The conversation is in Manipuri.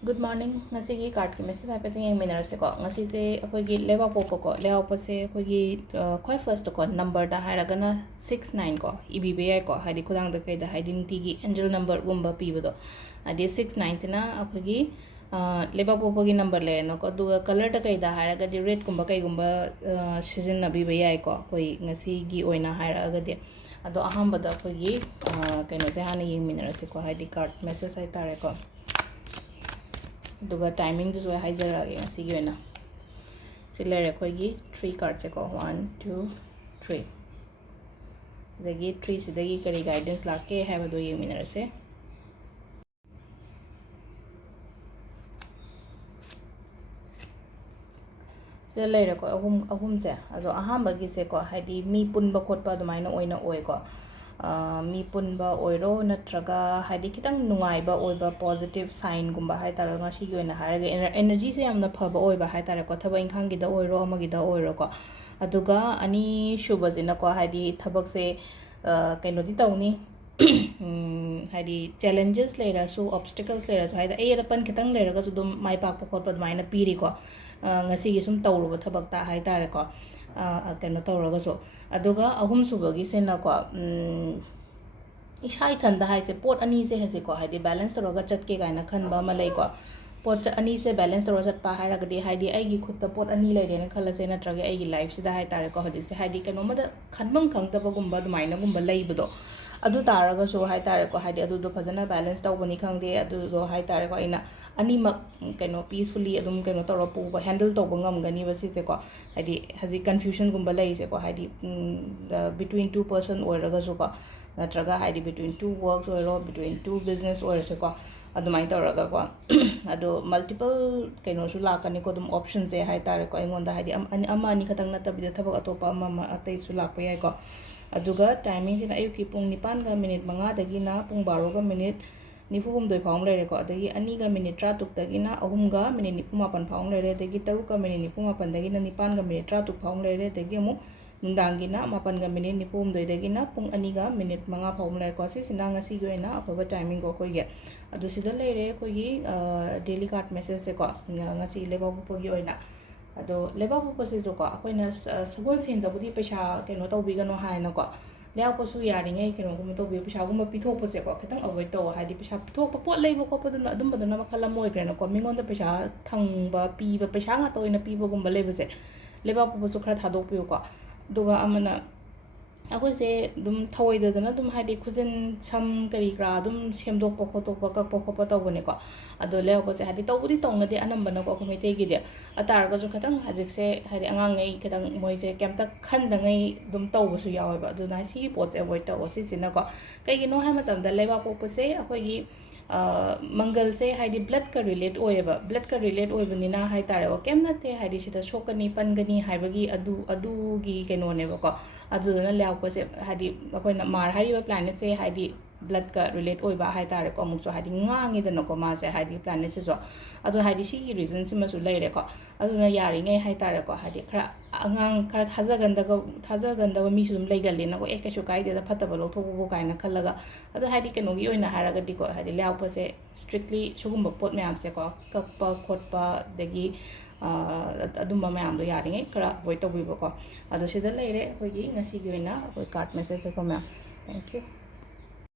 Good morning. Ngasigi card ki message hape thing minute se ko. Ngasi se akoi gi lewa popo ko. Lewa po se akoi gi koi first ko number da hai raga na 69 ko. EBBI ko. Hadi kudang da kai da hai din tigi angel number gumba pi bodo. Adi 69 se na akoi gi lewa popo gi number le no ko. Duga color da kai da hai raga di red gumba kai gumba season na BBI ko. Koi ngasi gi oina hai raga di. Ado aham bada akoi gi kai no se hana ying minute se ko. Hadi card message hai tare ko. दुगा टाइमिंग जो है जरा के सिगी वेना सिले रेखोगी 3 कार्ड से को 1 2 3 सिदगी 3 सिदगी करी गाइडेंस लाके है बदो ये मिनर से सिले रेखो अहुम से अदो अहाम बगी से को हाइडी मी पुन बखोट पा दुमाइना ओइना ओइ को मी पुनबा ओइरो नत्रगा हाइडी खितंग नुंगाइबा ओइबा पॉजिटिव साइन गुंबा हाइ तारा ngasi gi oina हारगे एनर्जी से यामना फबा ओइबा हाइ तारा को थबा इंखांग गिदा ओइरो अमगिदा ओइरो को अदुगा अनि शुबजिना को हाइडी थबक से कैनोदि तौनी हाइडी चैलेंजेस लेरासु ऑब्स्टिकल्स लेरासु हाइदा एरपन खितंग लेरगा सुदुम माइ पाक पखोट पदमाइना पीरी को ngasi gi sum तौरुबा थबक ता हाइ तारा को कैनो तौरगा सो अदुगा अहुम सुबगी सेना को इसा इथंदा हाइसे पोट अनि से हसे को हाइदि बैलेंस तौरगा चटके गाइना खनबा मा लै को पोट अनि से बैलेंस तौर चटपा हाइरगदि हाइदि आइगी खुत्ता पोट अनि लैरेना खलसे नत्रगे आइगी लाइफ सिदा हाइ तारे को हजि से हाइदि कनो मदा खनबम खंगतबा गुंबा दुमाइना गुंबा लैबदो अदु तारगा सो हाइ तारे को हाइदि अदु दो फजना बैलेंस तौबनी खंगदे अदु दो हाइ तारे को इना अनिमक कैनो पीसफुली अदुम कैनो तौर पुबा हैंडल तौबा ngमगनी बसी से को हाइदि हजि कंफ्यूजन गुंबा लै से को हाइदि बिटवीन टू पर्सन ओइरगा सो को नत्रगा हाइदि बिटवीन टू वर्क्स ओइरो बिटवीन टू बिजनेस ओइर से को अदुमाइ तौरगा को अदो मल्टीपल कैनो सु लाकनी को दुम ऑप्शन से हाइ तारे को इंगोंदा हाइदि अमा अनि खतंग नतबिदा थबक अतोपा अमा अतै सु लाकपा याइ को अदुगा टाइमिंग सिना अयुकी पुंग 9 गा मिनिट 5 दगिना पुंग 12 गा मिनिट निफुगुम दोय फाउंग लेरे को अदगी 2 गा मिनिट 36 दगिना 3 गा मिनिट 9 फाउंग लेरे अदगी 3 गा मिनिट 9 दगिना 9 गा मिनिट 36 फाउंग लेरे अदगी अमु नुंदांगिना 9 गा मिनिट 9 दोय दगिना पुंग 2 गा मिनिट 5 फाउंग लेरे को सिना ngasi gi oina afaba timing ko koige adu sida leire koigi daily card message se ko ngasi leba bu gi oina ado leba bu se jo ko akoina sabon sin da budi paisa keno tawbi gano haina ko लेव पसु यारिंगे कनो तो पैसा गुम पीथोपसे को खतंग अवॉइड तो हाइदि पैसा पीथोप पोट लेबो को पदुना अदुम बदुना मखला मोइग्रेन को मिंगोन द पैसा थंगबा पीबा पैसा nga तो इन पीबो गुम लेबसे लेबा पसु खरा थादोक पियो को दुगा अमना अखोइ से दुम थवइदना दुम हाइदि खुजन सम करी क्रा दुम सेमदोक पखोतोक पकक पखोप तौबने को अदो लेव पसे हाइदि तौबुदि तौनदे अनंबन को कमिटे गिदे अतारगा जो खतंग हाजिक से हाइदि अंगांगै खतंग मोइसे केमता खंदंगै दुम तौबसु यावबा दुना सी पोट अवॉइड तौ सिसिना को कैगिनो हाइ मतमदा लेवा पोपसे अखोइगी मंगल से हाइदि ब्लड का रिलेट ओएबा ब्लड का रिलेट ओएबनिना हाइ तारे ओ केम नते हाइदि सिदा सोकनी पनगनी हाइबगी अदुगी कैनोनेबा को अदुना लेवपसे हाइदि अखोइना मार हाइबा प्लैनेट से हाइदि ब्लड का रिलेट ओइबा हाइ तारे को मुसो हाइदि ngangi को मा से हाइदि प्लैनेट से जो अदु हाइदि सी रीजन सिमसु लैरे को अदुना यारिङै हाइ तारे को हाइदि खरा अंगांग खरा थाजगंदबा मिसु दुम लैगलेना को एकैसु काइदेदा फतबा लौथोबो काइना खलगा अदु हाइदि कनोगी ओइना हारगदि को हाइदि लेवपसे स्ट्रिक्टली सुगुम्बा पोट मैम से को कक्पा खोटपा दगी अदुम्बा मैम दो यारिङै खरा अवॉइड तौबिबो को अदु सिदा लैरे अखोइगी ngasi gi oina अखोइ कार्ड मेसेज को मैम थैंक यू